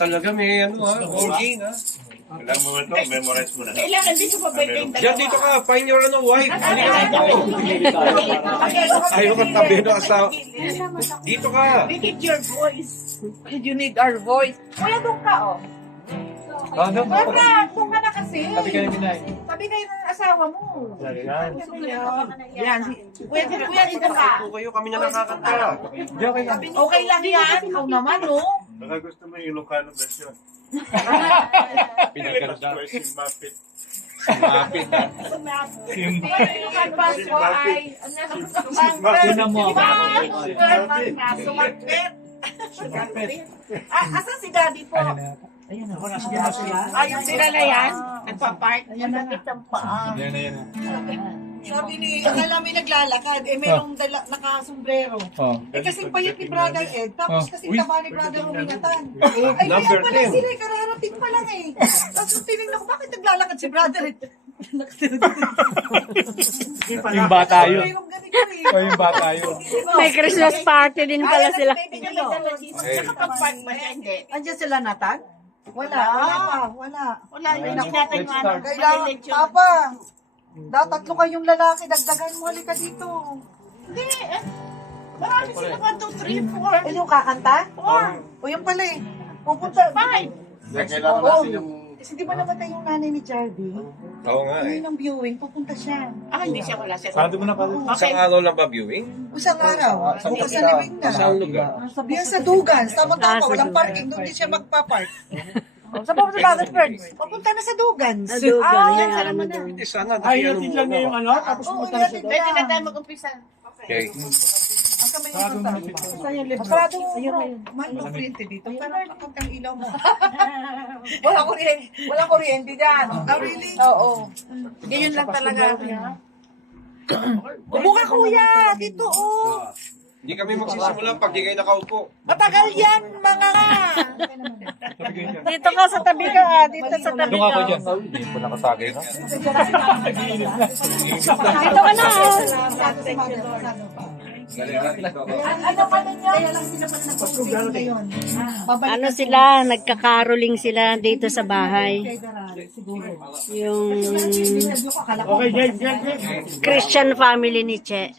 Talaga may origin Kailangan mo ito, memorize mo na. Kailangan dito pa birthday yung Diyan, dito ka. Find your wife. Halika dito. Ayaw ka tabi ng asawa. Dito ka. We need your voice. You need our voice. Kuya, doon ka, oh. Kuya, doon ka na kasi. Sabi kayo Minay. Sabi kayo ng asawa mo. Yan. Kuya, dito ka. Kayo kami na nakakanta. Okay lang yan. Ikaw naman, no? Baka gusto mo yung Ilocano version. Pinaganda. Si Mapit. Mapit. Yung Pasko ay... Sumarpet. Asan si Daddy po? Ayun sila na yan. Nagpa-park. Nagpapit ang paa. Sabi ni, akala may naglalakad, mayroong nakasombrero. Kasi payat ni Brother Ed, tapos kasi taba ni Brother Ruminatan. Ay, kaya pala sila, kararating pa lang eh. Tapos tinignan ko, bakit naglalakad si Brother Ed? Yung bata yun. Mayroong ganito eh. O yung bata yun. May Christmas party din pala sila. Andiyan sila Nathan? Wala. Wala. Hindi natin ano. Kailangan, Papa, tatlo kayong lalaki, dagdagan mo, halika dito. Hindi. Marami sila 1, 2, 3, 4. Yung kakanta? 4. O yung pala eh. Pupunta. 5. Kailangan natin yung... Kasi di ba namatay yung nanay ni Jardy? Oo nga Ngayon ng viewing, pupunta siya. Hindi siya wala siya. Sarado mo na pala. Isang araw lang ba viewing? Isang araw. Bukas sa libing na. Saan lugar? Diyan sa Dugan. Tama-tama. Walang parking. Doon din siya magpa-park. Sa pa sa Dagat Birds. Papunta na sa Dugan. Yan, alam mo na. Hindi, sana. Ay, natin lang niya yung ano, tapos pumunta na siya doon. Pwede na tayo mag-umpisa. Okay. Ang kamay yung punta. Parado mo. Mahal mo kuryente dito. Parang pagkang ilaw mo. Walang kuryente dyan. Oh, really? Oo. Ganyan lang talaga. Buka kuya. Dito oh. Hindi kami magsisimula pag di kayo nakaupo. Matagal yan mga. Dito ka sa tabi ka, dito sa tabi Doon ako ka. dyan. Hindi po nakasagay na. Dito ka na. Ano pa ninyo? Kaya lang sila pala nagpapagod ngayon. Ano sila, nagkakaroling sila dito sa bahay. Yung Okay, game. Christian family ni Che.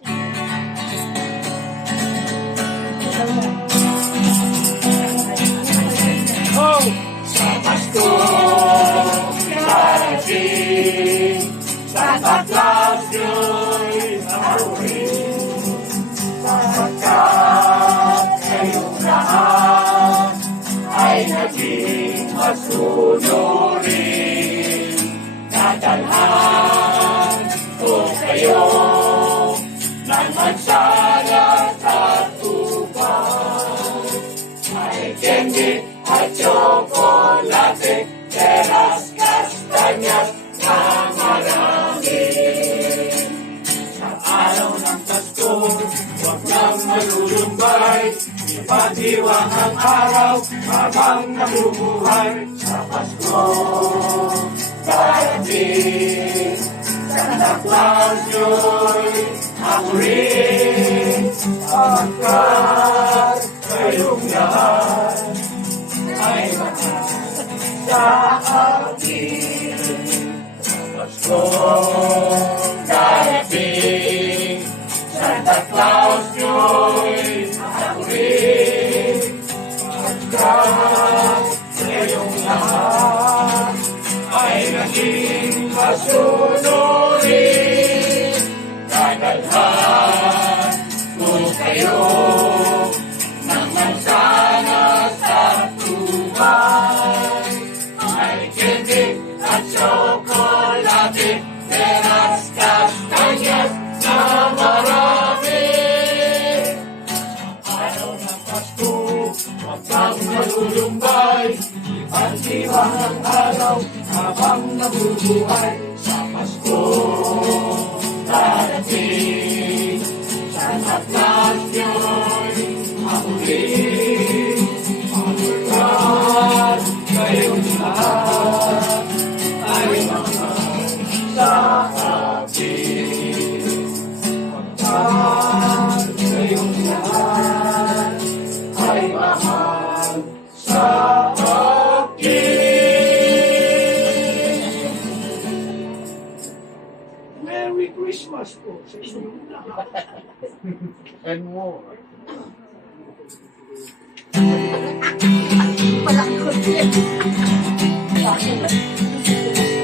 And more.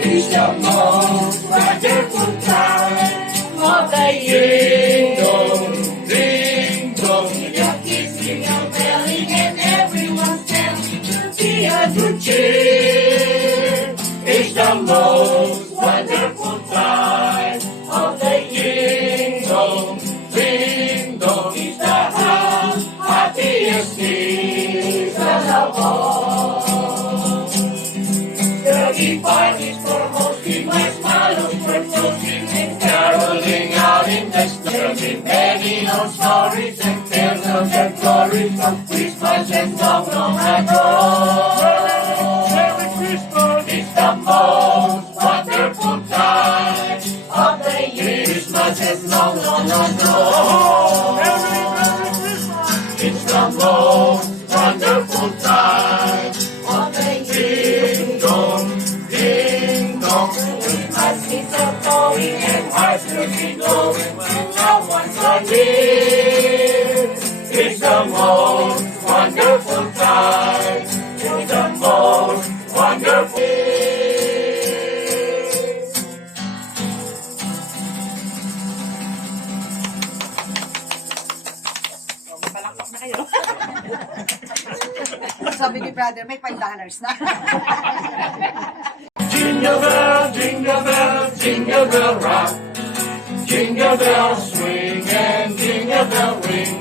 It's the most wonderful time of the year. Ding dong, your kids ring out belling and everyone's telling to be a good cheer. It's the most wonderful time of the year. Ding dong, it's the happiest season of all. The big parties for hosting, marshmallows for toasting, and caroling out in the snow. There'll be many old stories and tales of the glories of Christmas and long, long ago. Merry Christmas! It's the most wonderful time of the year. Christmas is long, long ago. Merry Christmas! It's the most wonderful time of the year. Ding dong, Christmas is a-going and hearts will be glowing when loved ones are near. It's the most wonderful time. It's the most wonderful year. Palakpak na kayo. Sabi ni brother, may $5 na. Jingle bell, jingle bell, jingle bell rock. Jingle bells swing and jingle bell ring.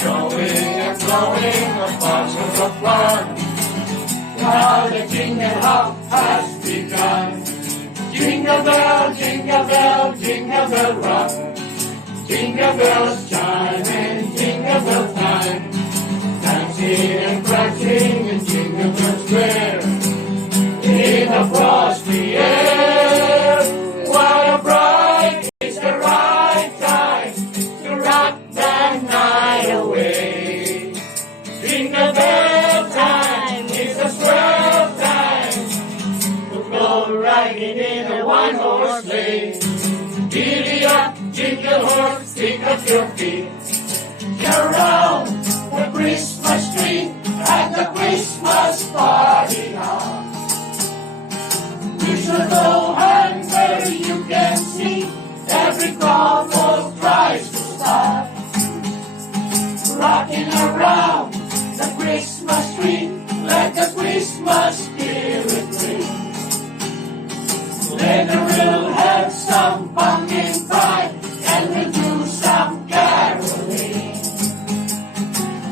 Snowing and blowing a bunches of fun. While the jingle hop has begun. Jingle bell, jingle bell, jingle bell rock. Jingle bells chime and jingle bell time. Dancing and prancing and jingle bells glare. In a frosty air, what a bright is the right time to rock the night away. Jingle bell time is a swell time to go riding in a one-horse sleigh. Giddy up, jingle horse, pick up your feet. Get around the Christmas tree at the Christmas party hop. You should go and where you can see every couple tries to stop. Rocking around the Christmas tree, let the Christmas spirit ring. Later we'll have some pumpkin pie and we'll do some caroling.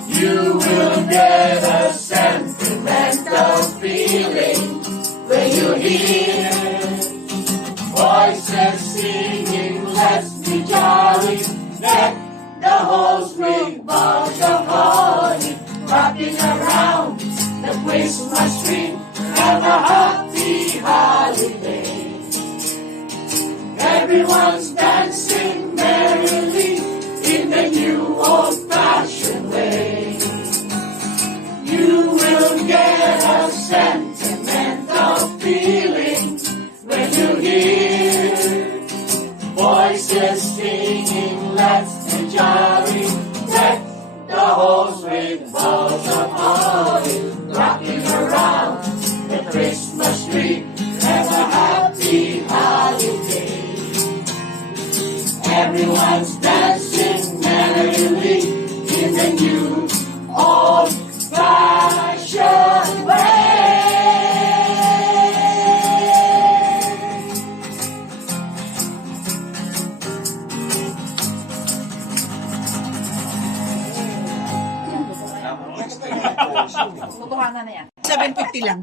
You will get a sentimental feeling when you hear voices singing, let's be jolly, let the whole spring boughs of holly rocking around the Christmas tree. Have a happy holiday. Everyone's dancing merrily in the new old-fashioned way. You will get a sentimental feeling when you hear voices singing, let's be jolly, deck the halls with balls of holly, rocking around the Christmas tree. Have a happy holiday. Everyone's dancing merrily in the new old-fashioned way. Tutuhanan na yan. 750 lang.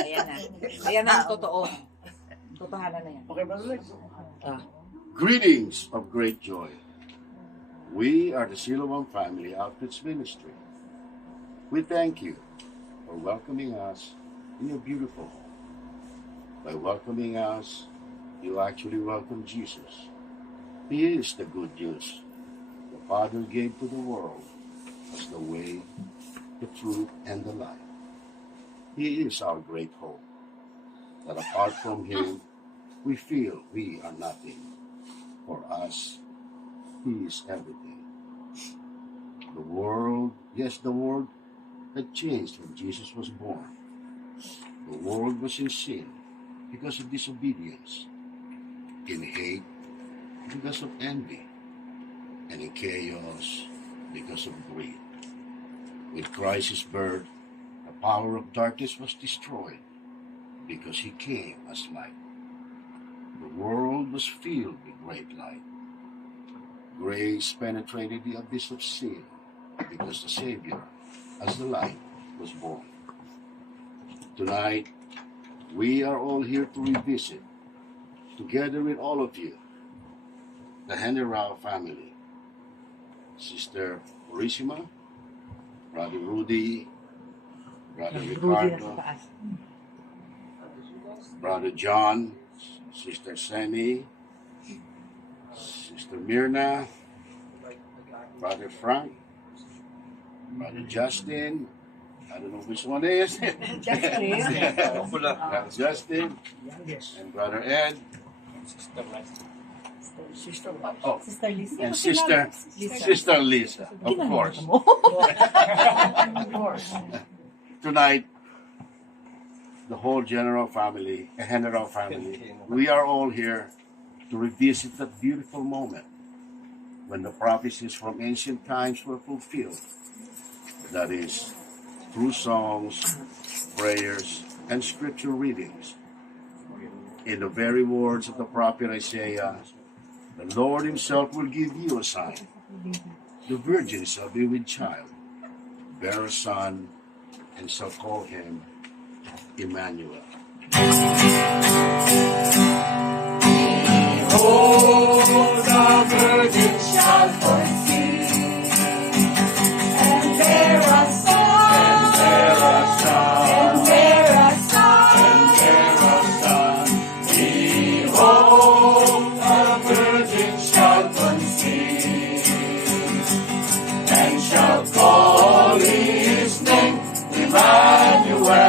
Ayan na. Ayan na ang totoo. Tutuhanan na yan. Greetings of great joy. We are the Siloam Family Outreach Ministry. We thank you for welcoming us in your beautiful home. By welcoming us, you actually welcome Jesus. He is the good news the Father gave to the world as the way, the truth, and the life. He is our great hope, that apart from Him, we feel we are nothing. For us, He is everything. The world, yes, the world had changed when Jesus was born. The world was in sin because of disobedience, in hate because of envy, and in chaos because of greed. With Christ's birth, the power of darkness was destroyed because he came as light. The world was filled with great light. Grace penetrated the abyss of sin because the Savior, as the light, was born. Tonight, we are all here to revisit, together with all of you, the Henry family, Sister Purisima, Brother Rudy, Brother Ricardo, Brother John, Sister Seni, Sister Mirna, Brother Frank, Brother Justin, I don't know which one it is. Justin, and Brother Ed, oh, and Sister Lisa, of course. Tonight, the whole General family, we are all here to revisit that beautiful moment when the prophecies from ancient times were fulfilled. That is, through songs, prayers, and scripture readings. In the very words of the prophet Isaiah, the Lord himself will give you a sign. The virgin shall be with child, bear a son, and shall call him Emmanuel. Behold, the virgin shall conceive, and bear a son, and bear a son. Behold, the virgin shall conceive, and shall call his name Emmanuel.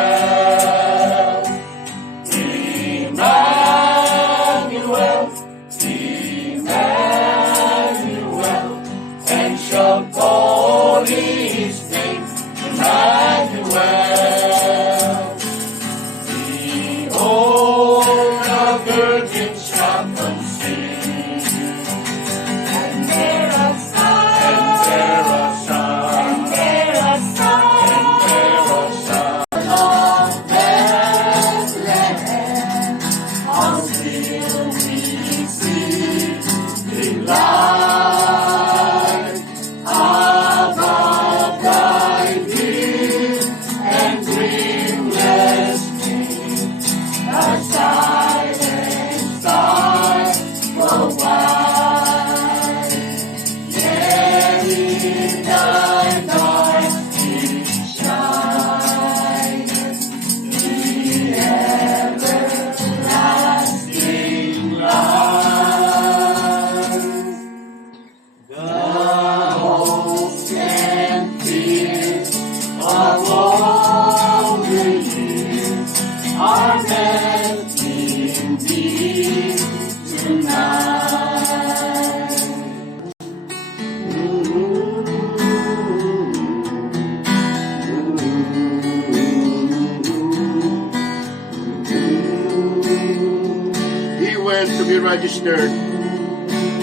Registered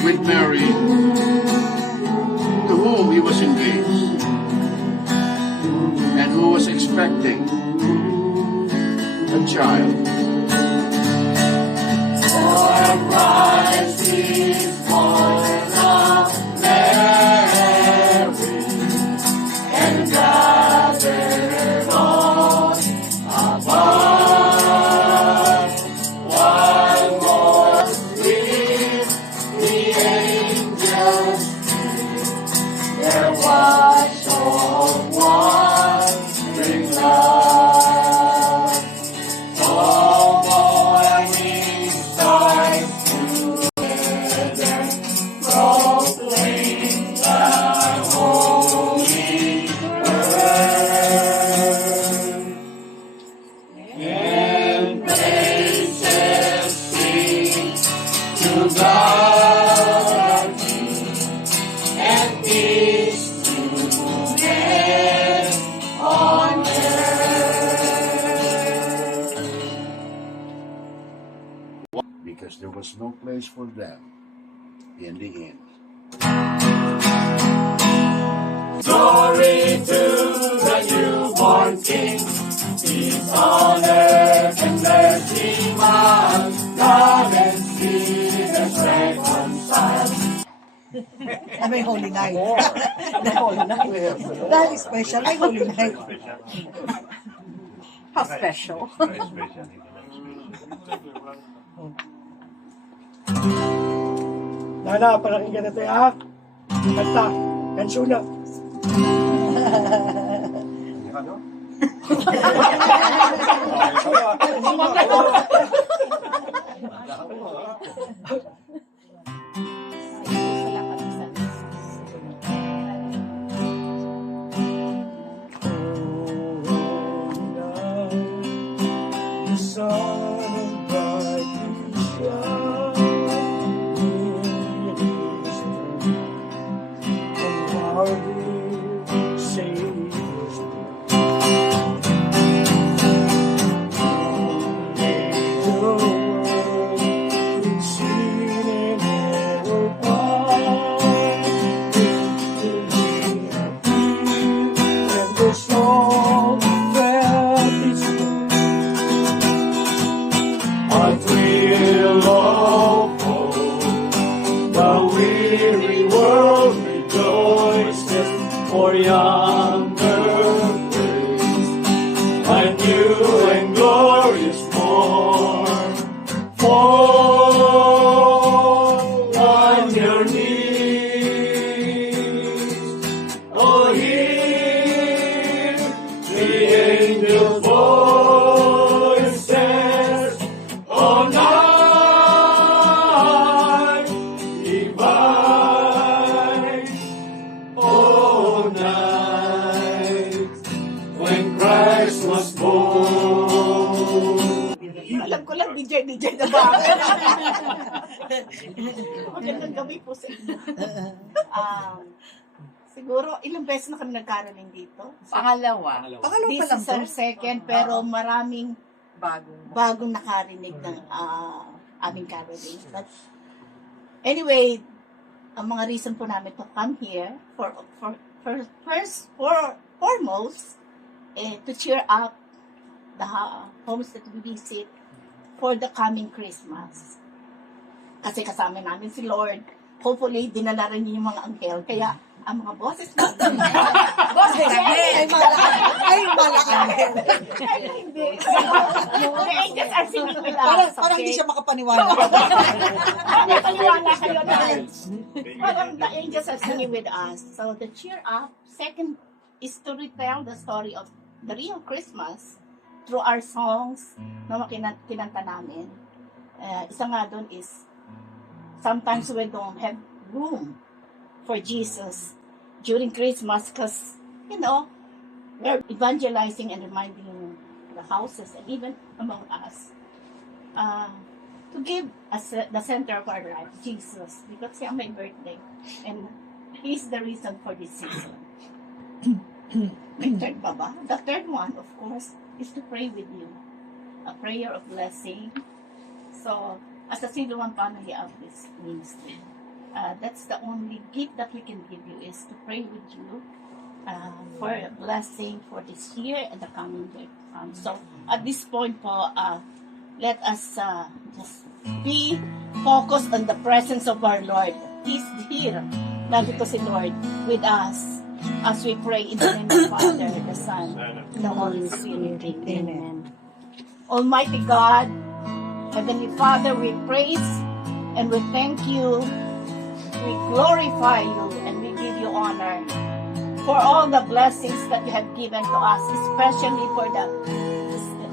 with Mary, to whom he was engaged, and who was expecting a child. For Christ is born of Mary, and gathered all above. One more with the angels, there was so wandering love. Oh, morning stars together, was no place for them in the inn. Glory to the newborn King. Peace on earth and mercy mild. God and sinners reconciled. May Holy Night. May Holy Night. That is special. May Holy Night. How special. Very special. Nana, palakinggan natin ha. Kanta. Kansyo na. The sun brightly shines in his room, and our dear Savior's birth. Only the world could see and never part. It will be and the song felt its way. A thrill of hope, the weary world rejoices, for yonder praise a new and glorious morn. Fall on your knees, oh hear the angel voices, oh night divine, oh night when Christ was born. Alam ko lang, DJ na ba? Magandang gabi po sa inyo. Siguro, ilang beses na kami nagkaraling dito. Pangalawa This pa lang is to. our second, pero maraming Bagong. bagong nakarinig ng aming caroling. But anyway, ang mga reason po namin to come here foremost to cheer up the homes that we visit for the coming Christmas. Kasi kasama namin si Lord. Hopefully, dinala rin niyo yung mga anghel. Kaya, ang mga boses natin. Ay, malakang. Hindi. The angels are singing with us. Parang hindi okay? siya makapaniwala. Paniwala kayo dahil parang the angels are singing with us. So the cheer up, second is to retell the story of the real Christmas through our songs na kinanta namin. Isa nga doon is sometimes we don't have room for Jesus during Christmas because, you know, we're evangelizing and reminding the houses and even among us to give us the center of our life, Jesus, because it's my birthday and He's the reason for this season. May third pa ba? The third one, of course, is to pray with you. A prayer of blessing. So, as a Siluan family of this ministry, that's the only gift that we can give you is to pray with you for a blessing for this year and the coming year. So, at this point po, let us just be focused on the presence of our Lord. He's here. Nandito si Lord with us as we pray in the name of the Father, the Son, and the Holy Spirit. Amen. Almighty God, Heavenly Father, we praise and we thank you. We glorify you and we give you honor for all the blessings that you have given to us, especially for the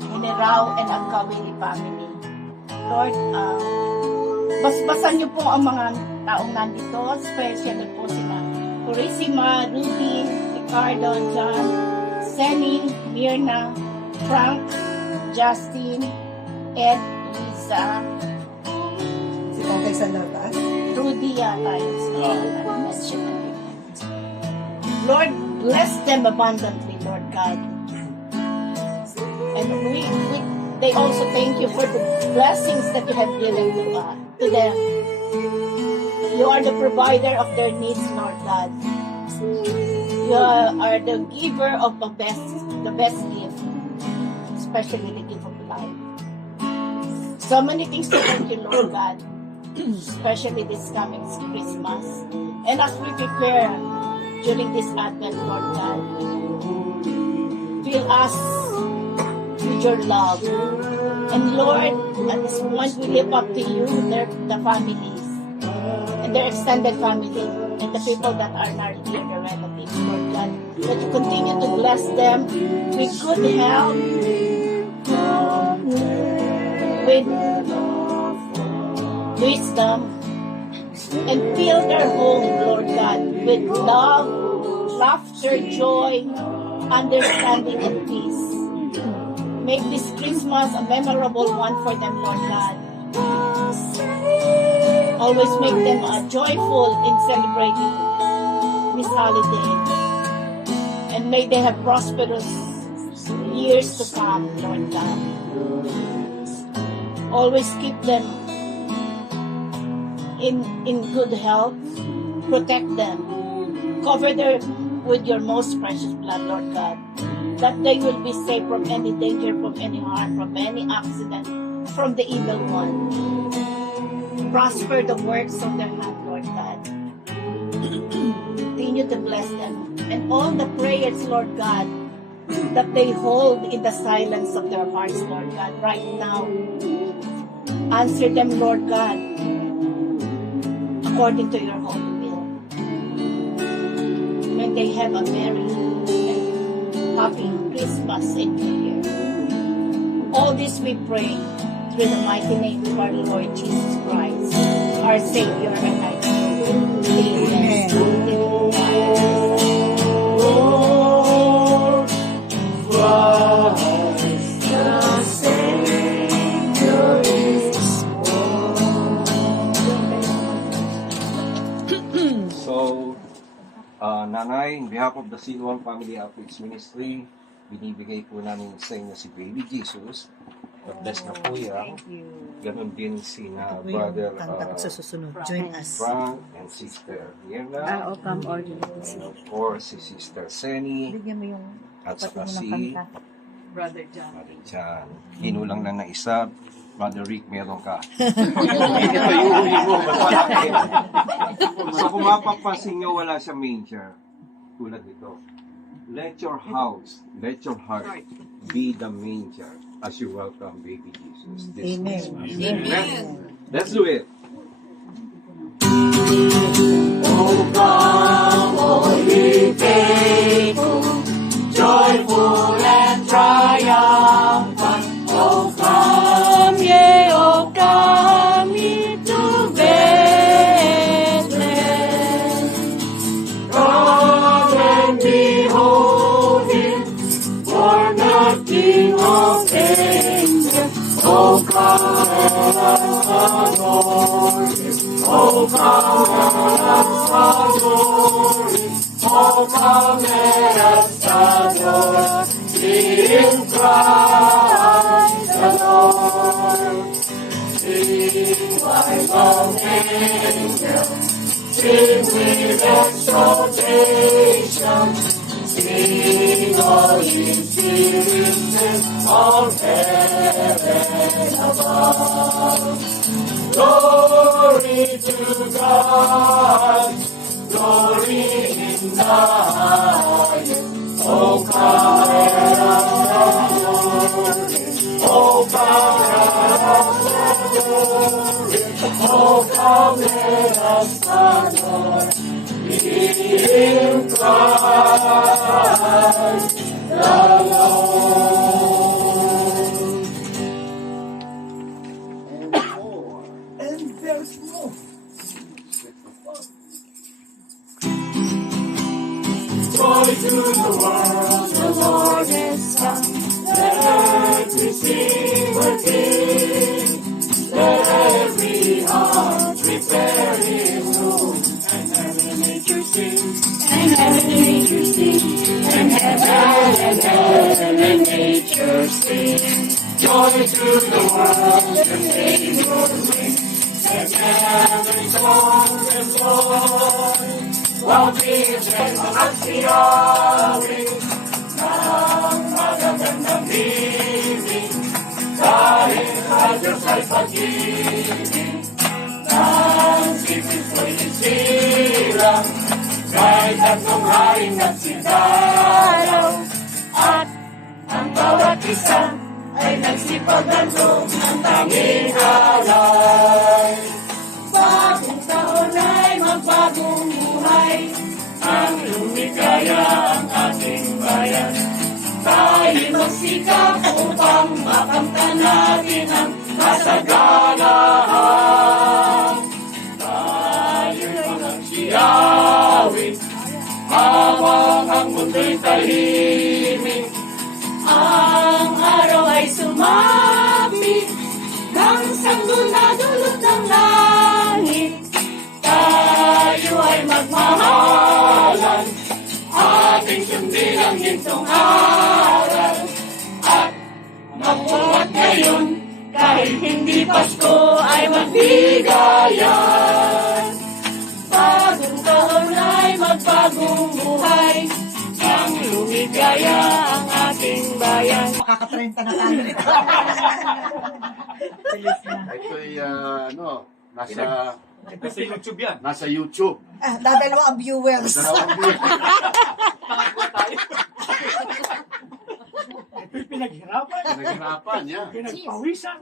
Hinirao and Agkawili family. Lord, basbasan niyo po ang mga taong nandito, especially po sila Purisima, Ruby, Ricardo, John, Senny, Mirna, Frank, Justin, Ed, Lisa, Si Tatay Salata. Rudy yata yung mention. Lord, bless them abundantly, Lord God. And they also thank you for the blessings that you have given to us. to them. You are the provider of their needs, Lord God. You are the giver of the best gift, especially the gift of life. So many things to thank you, Lord God, especially this coming Christmas. And as we prepare during this Advent, Lord God, fill us with your love. And Lord, at this point we lift up to you the families and their extended family and the people that are not here, the relatives, Lord God. That you continue to bless them with good health, with wisdom, and fill their home, Lord God, with love, laughter, joy, understanding, and peace. Make this Christmas a memorable one for them, Lord God. Always make them joyful in celebrating this holiday. And may they have prosperous years to come, Lord God. Always keep them in good health. Protect them. Cover them with your most precious blood, Lord God. That they will be safe from any danger, from any harm, from any accident, from the evil one. Prosper the works of their hand, Lord God. Continue to bless them. And all the prayers, Lord God, that they hold in the silence of their hearts, Lord God, right now. Answer them, Lord God, according to your holy will. May they have a merry and happy Christmas and New Year. All this we pray through the mighty name of our Lord Jesus Christ, our Savior and our King. Amen. Lord, Christ the Savior is born. So, Nanay, in behalf of the Siloam Family Outreach Ministry, binibigay po namin sa inyo si Baby Jesus. God-bless na po yan. Ganon din si Brother Join us. Frank and Sister Mirna. Come on. And of course, si Sister Seni. At saka si Brother John. Brother John. Kinulang lang na isa. Brother Rick, meron ka. Ito yung huli mo. Malaki. So kung mapapansin nyo, wala siya manger. Tulad nito. Let your house, let your heart be the manger as you welcome baby Jesus this Christmas. Amen. Let's do it. Oh, come, all ye faithful, joyful and triumphant. Oh, come ye to Bethlehem. Come and behold him, born the King of angels. Oh, come let us adore him. Oh, come let us adore him. Oh, come let us adore in Christ the Lord. Sing like an angel, sing with exaltation, sing all ye citizens of heaven above. Glory to God, glory in the highest. Oh, come let us adore him. Oh, come let us adore him. Oh, come let us adore in Christ the Lord. And there's more. Joy to the world, the Lord is come. Let earth receive her King. Let every heart prepare his room. And heaven and nature sing. And heaven and nature sing. And heaven and nature sing. Joy to the world, the Savior brings. Together in song and song, while bigyan at siyawin ng magagandang himig, dahil sa Diyos ay pag-ibig, ng sipis ko'y isilang, kahit tatlong haring nagsidalaw, at ang bawat isa ay nagsipagandong ng tanging alay. Bagong taon ay magbagong buhay, ang lumigaya ang ating bayan. Tayo magsikap upang makamtan natin ang kasaganahan. Tayo'y magsiyawin habang ang mundo'y tahimik. Ang araw ay sumapit ng sanggol na dulot ng langit. Tayo ay magmahalan, ating sundin ang gintong aral. At magbuhat ngayon, kahit hindi Pasko ay magbigayan. Bagong taon ay magbagong buhay, ang lumigaya ang ating bayan. Makaka-30 na tayo. Ito'y, nasa Kasi YouTube yan. nasa YouTube. Dadalawa ang viewers. Dalawang views. Ito'y pinaghirapan. Pinaghirapan niya. Pinagpawisan.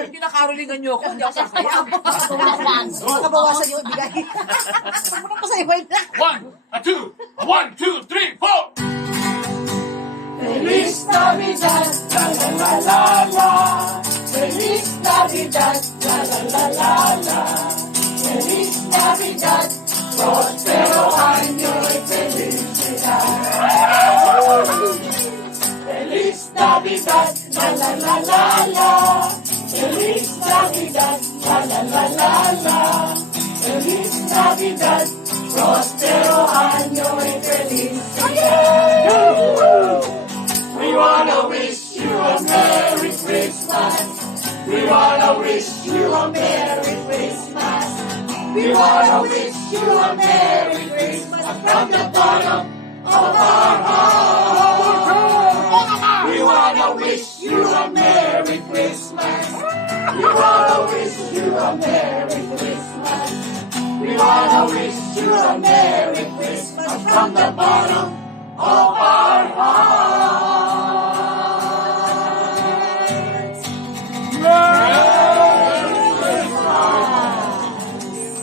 Hindi nakarolingan niyo ako, hindi ako sasaya. Makabawasan yung bigay. Ano pa sa'yo? 1, 2, 3, 4! Feliz Navidad, la la la la la. Feliz Navidad, la la la la la. Feliz Navidad, prospero año y felicidad. Feliz Navidad, la la la la la. Feliz Navidad, la la la la la. Feliz Navidad, prospero año y felicidad. We wanna wish you a Merry Christmas. We wanna wish you a Merry Christmas. We wanna wish you a Merry Christmas from the bottom of our heart. We wanna wish you a Merry Christmas. We wanna wish you a Merry Christmas. We wanna wish you a Merry Christmas from the bottom of our hearts.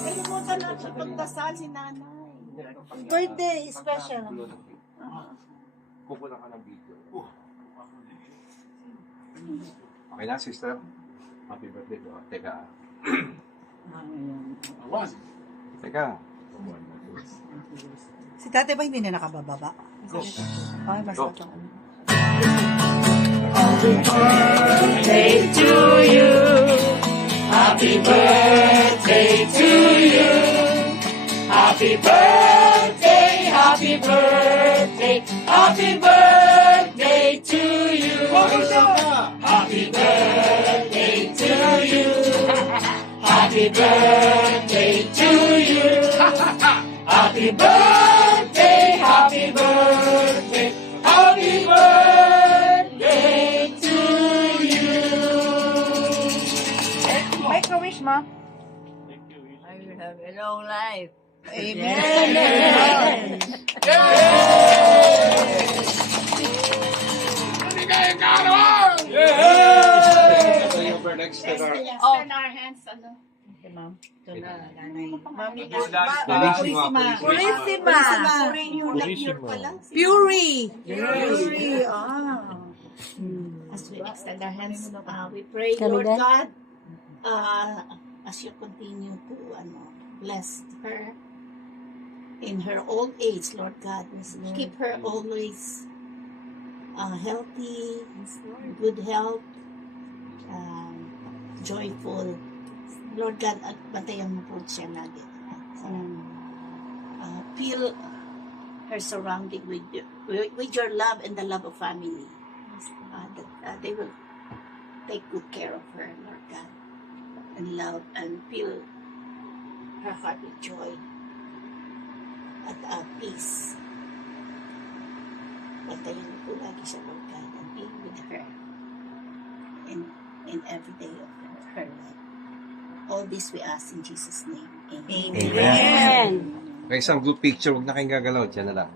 Kalimutan natin pagdasal si nanay. Birthday special. Kukulang ka ng video. Okay na, sister? Happy birthday po. Teka. Teka. Si tate ba hindi na nakabababa? Ay, basta Go. ito. Birthday to you. Happy birthday to you. Happy birthday, happy birthday, happy birthday to you. Happy birthday to you. Happy birthday to you. Happy birthday, happy birthday, happy birthday to you. Make a wish, ma. I will have a long life. Amen. Extend our hands. Ano? Okay, ma'am. Ito na, nanay. Mami, Purisima. Purisima. Pure pa lang. Puri. Puri. As we extend our hands, we pray, Lord God, as you continue to bless her in her old age, Lord God. Keep her always healthy, good health, joyful. Lord God, at bantayan mo po siya lagi. Fill her surrounding with your love and the love of family. That they will take good care of her, Lord God. and love and fill her heart with joy at peace. Bantayan po lagi siya, Lord God, and be with her in every day of her life. All this we ask in Jesus' name. Amen. Amen. May isang group picture, huwag na kayong gagalaw. Diyan na lang.